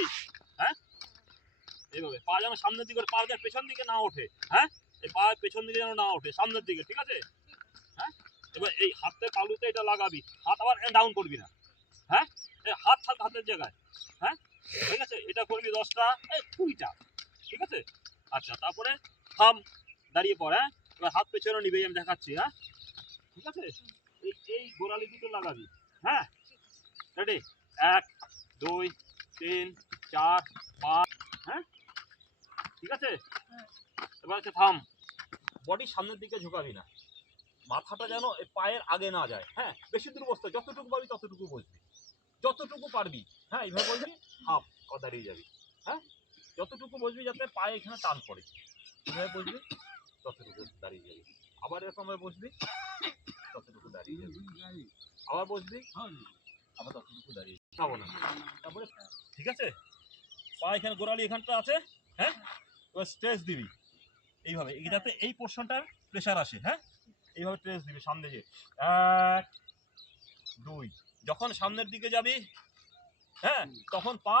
বুঝলি? হ্যাঁ, এইভাবে পা যেন সামনের দিকে, পা যেন পেছন দিকে না ওঠে। হ্যাঁ, এই পা পেছন দিকে যেন না ওঠে, সামনের দিকে, ঠিক আছে? হ্যাঁ, এবার এই হাতের তালুতে এটা লাগাবি, হাত আবার ডাউন করবি না। হ্যাঁ, এই হাত থাক হাতের জায়গায়। হ্যাঁ, ঠিক আছে? এটা করবি 10টা, এই 20টা, ঠিক আছে? আচ্ছা, তারপরে থাম, দাঁড়িয়ে পড়। হ্যাঁ, এবার হাত পেছনে নিবি, আমি দেখাচ্ছি। হ্যাঁ, ঠিক আছে? এই এই গোড়ালি দুটো লাগাবি। হ্যাঁ, রেডি? 1 2 3 4 5। হ্যাঁ, ঠিক আছে? এবার হচ্ছে থাম, বডি সামনের দিকে ঝুঁকাবি না, মাথাটা যেন এই পায়ের আগে না যায়। হ্যাঁ, বেশি দূর বসতে, যতটুকু পারবি ততটুকু বসবি, যতটুকু পারবি। হ্যাঁ, এইভাবে বসবি, হাফ দাঁড়িয়ে যাবি। হ্যাঁ, যতটুকু বসবি যাতে পায়ে এখানে টান পড়ে, এইভাবে বসবি, ততটুকু দাঁড়িয়ে যাবি। আবার এরকম ভাবে বসবি, ততটুকু দাঁড়িয়ে যাবি। আবার বসবি, আবার ততটুকু দাঁড়িয়ে খাবো না। তারপরে ঠিক আছে, পা এখানে গোড়ালি এখানটা আছে। হ্যাঁ, এবার স্ট্রেস দিবি এইভাবে, যাতে এই পোর্শনটার প্রেশার আসে। হ্যাঁ, এইভাবে স্ট্রেস দিবি সামনে যে 1 2। যখন সামনের দিকে যাবি, হ্যাঁ, তখন পা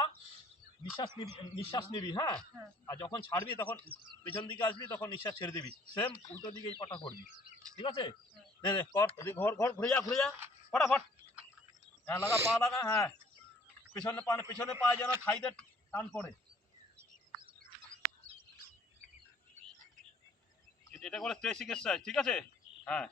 নিঃশ্বাস নিবি। হ্যাঁ, আর যখন ছাড়বি তখন পেছন দিকে আসবি, তখন নিঃশ্বাস ছেড়ে দিবি। সেম উল্টো দিকে এই পাটা করবি, ঠিক আছে? নে নে কর, ঘর ঘর ঘুরে যা, ঘুরে যা ফটাফট। হ্যাঁ, লাগা, পা লাগা। হ্যাঁ, পেছনে পা যেন থাইতে টান পড়ে। এটা করে স্ট্রেচিং এক্সারসাইজ, ঠিক আছে? হ্যাঁ।